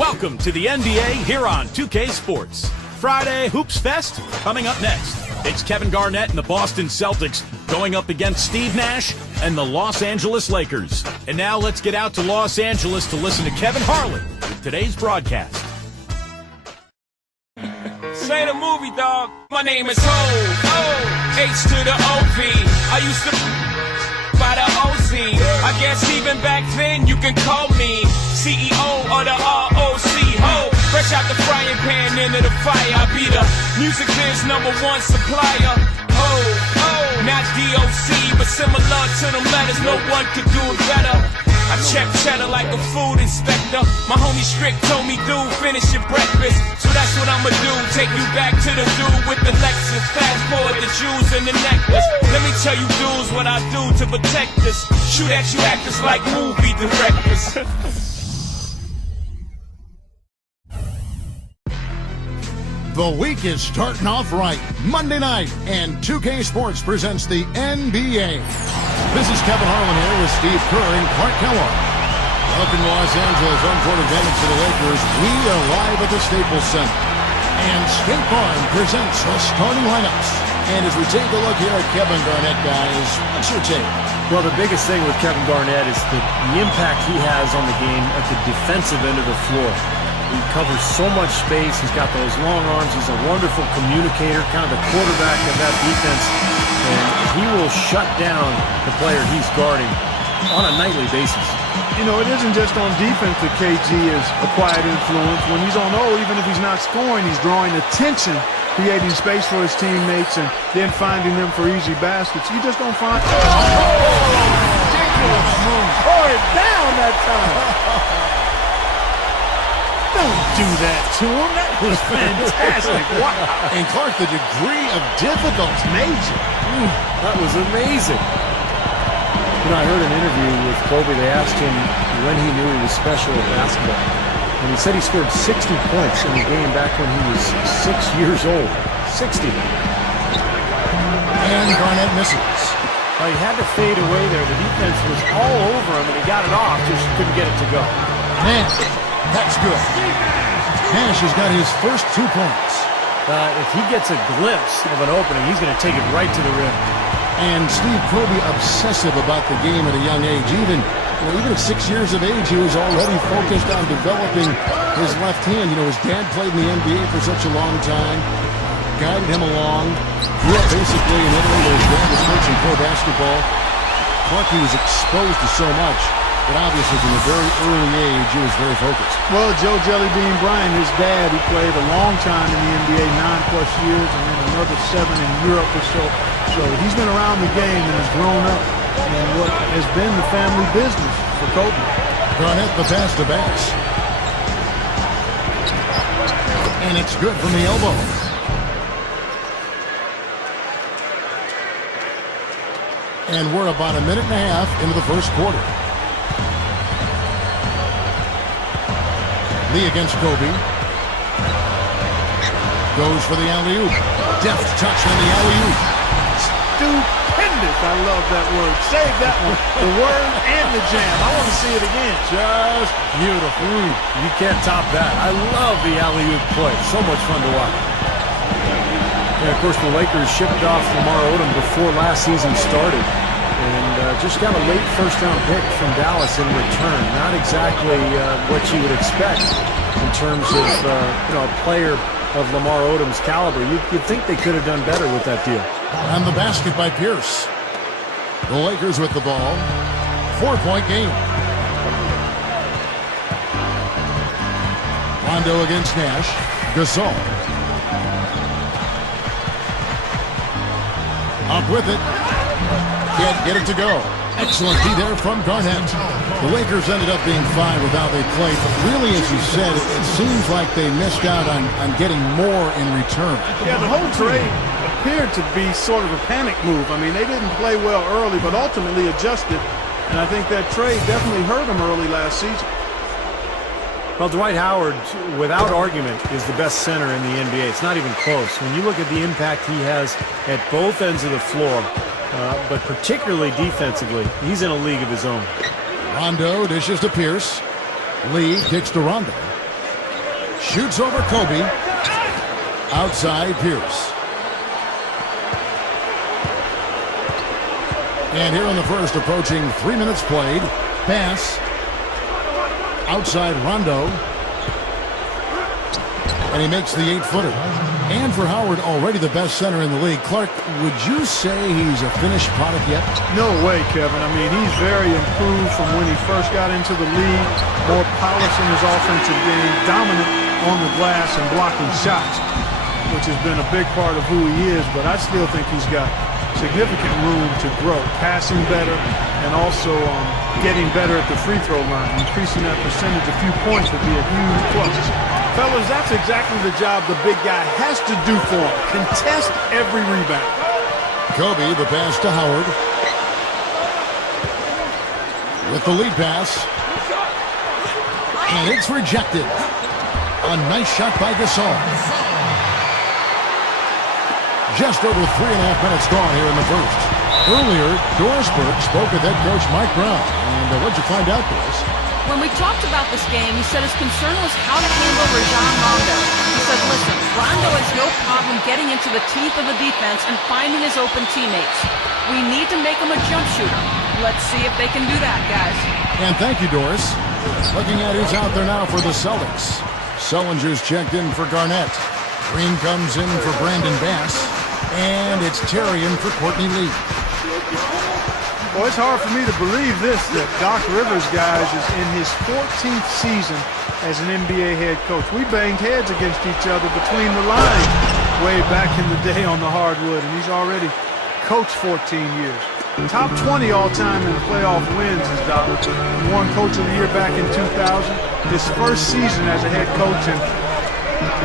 Welcome to the NBA here on 2K Sports. Friday Hoops Fest coming up next. It's Kevin Garnett and the Boston Celtics going up against Steve Nash and the Los Angeles Lakers. And now let's get out to Los Angeles to listen to Kevin Harlan with today's broadcast. Say the movie, dog. My name is Ho, H to the O-V. I used to by the OZ. I guess even back then you can call me CEO of the ROC. Ho, fresh out the frying pan into the fire. I be the music biz #1 supplier. Ho, not DOC, but similar to them letters. No one could do it better. I check cheddar like a food inspector. My homie Strick told me, dude, finish your breakfast. So that's what I'ma do, take you back to the dude with the Lexus. Fast forward the jewels and the necklace. Let me tell you dudes what I do to protect us. Shoot at you actors like movie directors. The week is starting off right. Monday night, and 2K Sports presents the NBA. This is Kevin Harlan here with Steve Kerr and Clark Kellogg. Welcome to Los Angeles, home court advantage to the Lakers. We are live at the Staples Center. And State Farm presents the starting lineups. And as we take a look here at Kevin Garnett, guys, what's your take? Well, the biggest thing with Kevin Garnett is the impact he has on the game at the defensive end of the floor. He covers so much space. He's got those long arms. He's a wonderful communicator, kind of the quarterback of that defense. And he will shut down the player he's guarding on a nightly basis. You know, it isn't just on defense that KG is a quiet influence. When he's on O, even if he's not scoring, he's drawing attention, creating space for his teammates, and then finding them for easy baskets. You just don't find... Oh! Ridiculous move. Tore it down that time. Don't do that to him. That was fantastic. Wow. And Clark, the degree of difficulty. Major. That was amazing. You know, I heard an interview with Kobe. They asked him when he knew he was special at basketball. And he said he scored 60 points in the game back when he was 6 years old. 60. And Garnett misses. Well, he had to fade away there. The defense was all over him, and he got it off, just couldn't get it to go. Man. That's good. Nash has got his first 2 points. If he gets a glimpse of an opening, he's going to take it right to the rim. And Steve Kobe obsessive about the game at a young age. Even at 6 years of age, he was already focused on developing his left hand. You know, his dad played in the NBA for such a long time, guided him along. Grew up basically in Italy where his dad was coaching pro basketball. Clark, he was exposed to so much. But obviously, from a very early age, he was very focused. Well, Joe Jellybean Bryant, his dad, he played a long time in the NBA, 9+ years, and then another 7 in Europe or so. So he's been around the game and has grown up in what has been the family business for Kobe. Garnett the pass to Bass. And it's good from the elbow. And we're about a minute and a half into the first quarter. Lee against Kobe. Goes for the alley-oop. Deft touch on the alley-oop. Stupendous. I love that word. Save that one. The word and the jam. I want to see it again. Just beautiful. You can't top that. I love the alley-oop play. So much fun to watch. And, of course, the Lakers shipped off Lamar Odom before last season started. And just got a late first-round pick from Dallas in return. Not exactly what you would expect in terms of a player of Lamar Odom's caliber. You'd think they could have done better with that deal. On the basket by Pierce. The Lakers with the ball. 4-point game. Rondo against Nash. Gasol. Up with it. Can't get it to go. Excellent D there from Garnett. The Lakers ended up being fine with how they played, but really, as you said, it seems like they missed out on getting more in return. Yeah, the whole trade appeared to be sort of a panic move. I mean, they didn't play well early, but ultimately adjusted, and I think that trade definitely hurt them early last season. Well, Dwight Howard, without argument, is the best center in the NBA. It's not even close. When you look at the impact he has at both ends of the floor, but particularly defensively, he's in a league of his own. Rondo dishes to Pierce. Lee kicks to Rondo. Shoots over Kobe. Outside Pierce. And here in the first, approaching 3 minutes played. Pass. Outside Rondo. And he makes the 8-footer. And for Howard, already the best center in the league. Clark, would you say he's a finished product yet? No way, Kevin. I mean, he's very improved from when he first got into the league. More polish in his offensive game, dominant on the glass and blocking shots, which has been a big part of who he is. But I still think he's got significant room to grow, passing better and also getting better at the free throw line. Increasing that percentage a few points would be a huge plus. Fellas, that's exactly the job the big guy has to do for him. Contest every rebound. Kobe, the pass to Howard. With the lead pass. And it's rejected. A nice shot by Gasol. Just over 3.5 minutes gone here in the first. Earlier, Doris Burke spoke with head coach Mike Brown. And what'd you find out, Doris? When we talked about this game, he said his concern was how to handle Rajon Rondo. He said, listen, Rondo has no problem getting into the teeth of the defense and finding his open teammates. We need to make him a jump shooter. Let's see if they can do that, guys. And thank you, Doris. Looking at who's out there now for the Celtics. Sullinger's checked in for Garnett. Green comes in for Brandon Bass. And it's Terry in for Courtney Lee. Well, it's hard for me to believe this, that Doc Rivers, guys, is in his 14th season as an NBA head coach. We banged heads against each other between the lines way back in the day on the hardwood, and he's already coached 14 years. Top 20 all-time in playoff wins is Doc. He won Coach of the Year back in 2000. His first season as a head coach, and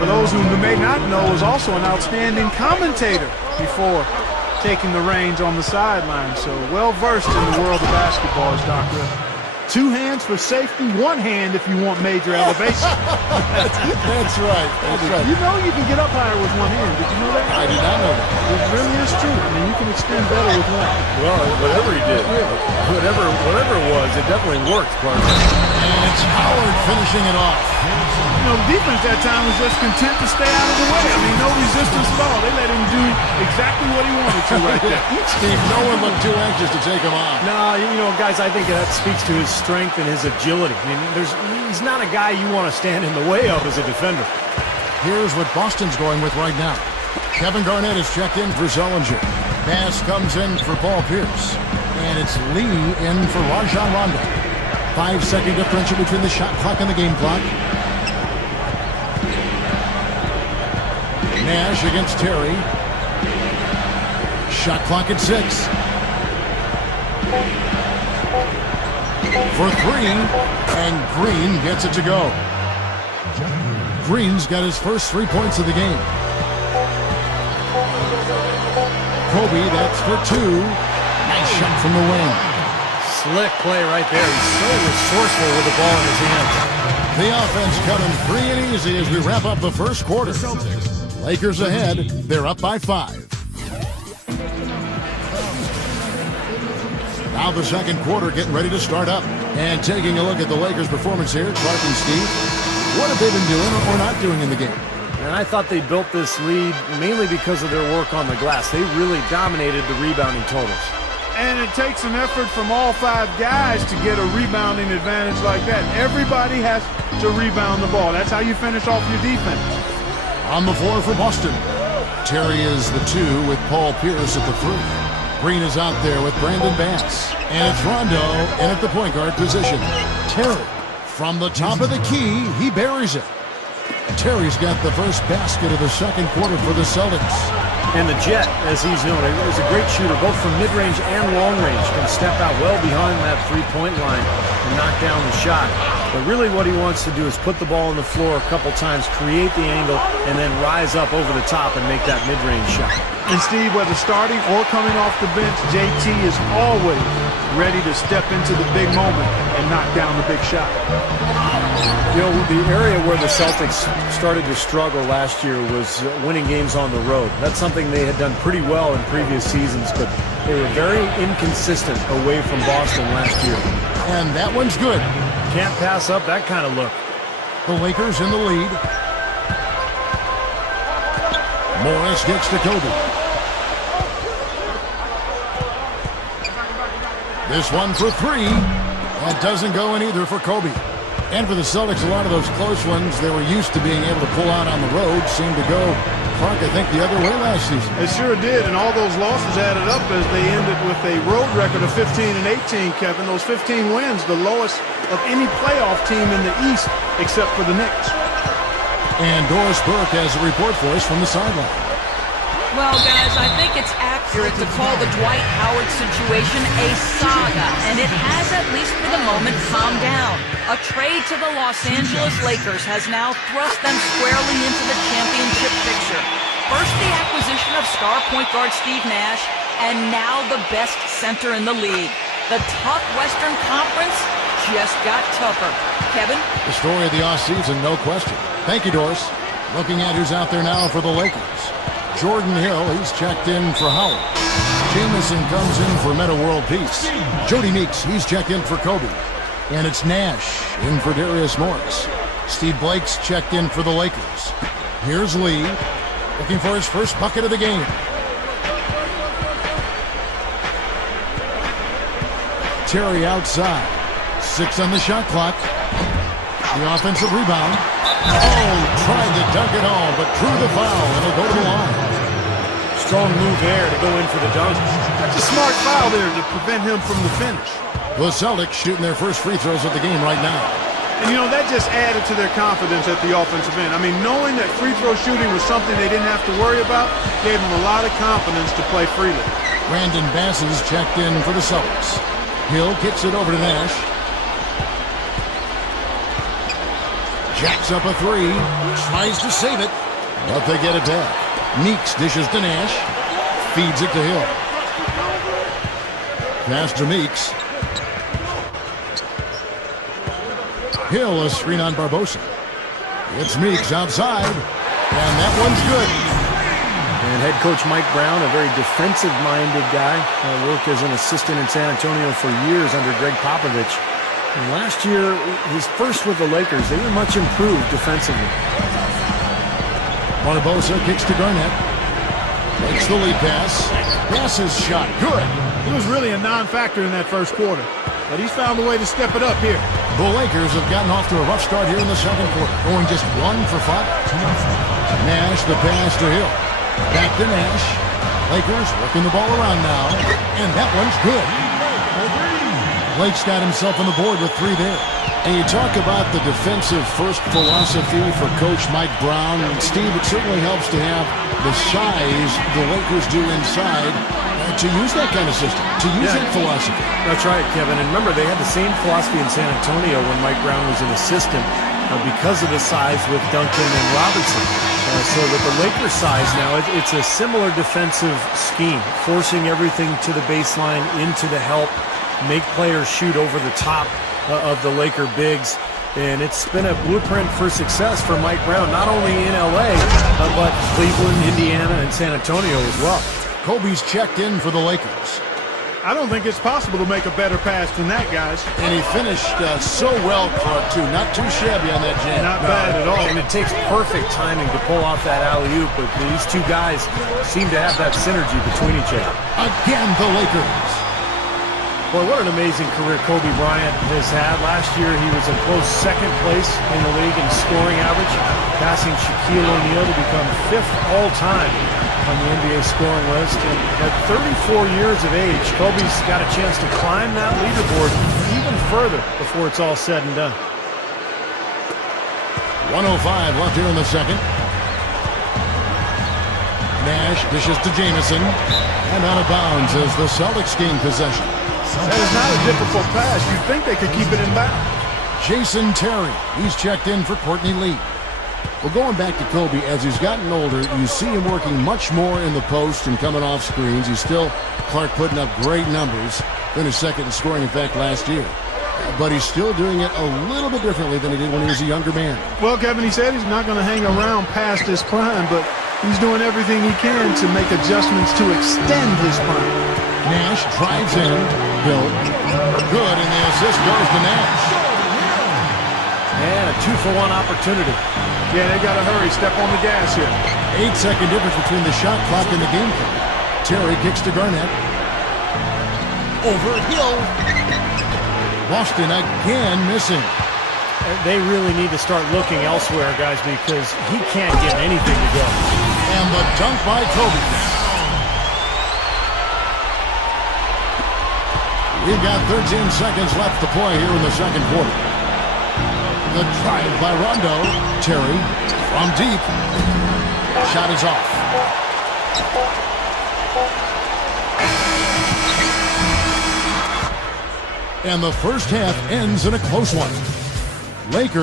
for those who may not know, was also an outstanding commentator before taking the reins on the sideline. So well-versed in the world of basketball is Doc Rivers. 2 hands for safety, 1 hand if you want major elevation. That's right. That's right. You know you can get up higher with 1 hand. Did you know that? I did not know that. It really is true. I mean, you can extend better with 1. Well, whatever he did, whatever it was, it definitely worked, Clark. And it's Howard finishing it off. You know, the defense that time was just content to stay out of the way. I mean, no resistance at all. They let him do exactly what he wanted to right there. Steve, no one looked too anxious to take him on. No, you know, guys, I think that speaks to his strength and his agility. I mean, he's not a guy you want to stand in the way of as a defender. Here's what Boston's going with right now. Kevin Garnett is checked in for Sullinger. Pass comes in for Paul Pierce. And it's Lee in for Rajon Rondo. 5-second differential between the shot clock and the game clock. Nash against Terry. Shot clock at 6. For 3. And Green gets it to go. Green's got his first 3 points of the game. Kobe, that's for 2. Nice shot from the wing. Slick play right there. He's so resourceful with the ball in his hands. The offense coming free and easy as we wrap up the first quarter. Lakers ahead. They're up by 5. Now the second quarter getting ready to start up. And taking a look at the Lakers' performance here, Clark and Steve. What have they been doing or not doing in the game? And I thought they built this lead mainly because of their work on the glass. They really dominated the rebounding totals. And it takes an effort from all 5 guys to get a rebounding advantage like that. Everybody has to rebound the ball. That's how you finish off your defense. On the floor for Boston. Terry is the 2 with Paul Pierce at the 3. Green is out there with Brandon Bass. And it's Rondo in at the point guard position. Terry from the top of the key, he buries it. Terry's got the first basket of the second quarter for the Celtics. And the Jet, as he's known, is a great shooter, both from mid-range and long-range. Can step out well behind that three-point line and knock down the shot. But really what he wants to do is put the ball on the floor a couple times, create the angle, and then rise up over the top and make that mid-range shot. And Steve, whether starting or coming off the bench, JT is always ready to step into the big moment and knock down the big shot. You know, the area where the Celtics started to struggle last year was winning games on the road. That's something they had done pretty well in previous seasons, but they were very inconsistent away from Boston last year. And that one's good. Can't pass up that kind of look. The Lakers in the lead. Morris gets to Kobe. This one for three. That doesn't go in either for Kobe. And for the Celtics, a lot of those close ones they were used to being able to pull out on the road seemed to go, Clark, I think, the other way last season. It sure did, and all those losses added up as they ended with a road record of 15 and 18, Kevin. Those 15 wins, the lowest of any playoff team in the East except for the Knicks. And Doris Burke has a report for us from the sideline. Well, guys, I think it's accurate to call the Dwight Howard situation a saga, and it has, at least for the moment, calmed down. A trade to the Los Angeles Lakers has now thrust them squarely into the championship picture. First, the acquisition of star point guard Steve Nash, and now the best center in the league. The tough Western Conference just got tougher. Kevin? The story of the offseason, no question. Thank you, Doris. Looking at who's out there now for the Lakers. Jordan Hill, he's checked in for Howard. Jamison comes in for Meta World Peace. Jody Meeks, he's checked in for Kobe. And it's Nash in for Darius Morris. Steve Blake's checked in for the Lakers. Here's Lee, looking for his first bucket of the game. Terry outside. 6 on the shot clock. The offensive rebound. Oh, tried to dunk it home, but drew the foul, and it'll go to the line. Strong move there to go in for the dunk. That's a smart foul there to prevent him from the finish. The Celtics shooting their first free throws of the game right now. And, you know, that just added to their confidence at the offensive end. I mean, knowing that free throw shooting was something they didn't have to worry about gave them a lot of confidence to play freely. Brandon Bass is checked in for the Celtics. Hill gets it over to Nash. Jacks up a three. Tries to save it, but they get it back. Meeks dishes to Nash. Feeds it to Hill. Pass to Meeks. Hill, a screen on Barbosa. It's Meeks outside, and that one's good. And head coach Mike Brown, a very defensive-minded guy, worked as an assistant in San Antonio for years under Greg Popovich. And last year, his first with the Lakers, they were much improved defensively. Barbosa kicks to Garnett. Makes the lead pass. Bass's shot, good. He was really a non-factor in that first quarter, but he's found a way to step it up here. The Lakers have gotten off to a rough start here in the second quarter, going just 1 for 5. Nash, the pass to Hill. Back to Nash. Lakers working the ball around now, and that one's good. Blake's got himself on the board with 3 there. And you talk about the defensive first philosophy for Coach Mike Brown. And Steve, it certainly helps to have the size the Lakers do inside to use that kind of system, to use that philosophy. That's right, Kevin. And remember, they had the same philosophy in San Antonio when Mike Brown was an assistant because of the size with Duncan and Robinson. So with the Lakers size now, it's a similar defensive scheme, forcing everything to the baseline, into the help, make players shoot over the top of the Laker bigs. And it's been a blueprint for success for Mike Brown, not only in L.A., but Cleveland, Indiana, and San Antonio as well. Kobe's checked in for the Lakers. I don't think it's possible to make a better pass than that, guys. And he finished so well, Clark, too. Not too shabby on that jam. Not bad at all. And it takes perfect timing to pull off that alley-oop, but these two guys seem to have that synergy between each other. Again, the Lakers. Boy, what an amazing career Kobe Bryant has had. Last year, he was a close second place in the league in scoring average, passing Shaquille O'Neal to become 5th all-time on the NBA scoring list. And at 34 years of age, Kobe's got a chance to climb that leaderboard even further before it's all said and done. 1:05 left here in the second. Nash dishes to Jamison, and out of bounds as the Celtics gain possession. That is not a difficult pass. You'd think they could keep it in bounds. Jason Terry, he's checked in for Courtney Lee. Well, going back to Kobe, as he's gotten older, you see him working much more in the post and coming off screens. He's still, Clark, putting up great numbers. Finished second in scoring, in fact, last year. But he's still doing it a little bit differently than he did when he was a younger man. Well, Kevin, he said he's not going to hang around past his prime, but he's doing everything he can to make adjustments to extend his prime. Nash drives in. Hill. Good, and the assist goes to Nash. And a 2-for-1 opportunity. Yeah, they got to hurry. Step on the gas here. 8-second difference between the shot clock and the game clock. Terry kicks to Garnett. Over Hill. Boston again missing. They really need to start looking elsewhere, guys, because he can't get anything to go. And the dunk by Kobe. We've got 13 seconds left to play here in the second quarter. The drive by Rondo. Terry from deep. Shot is off. And the first half ends in a close one. Lakers.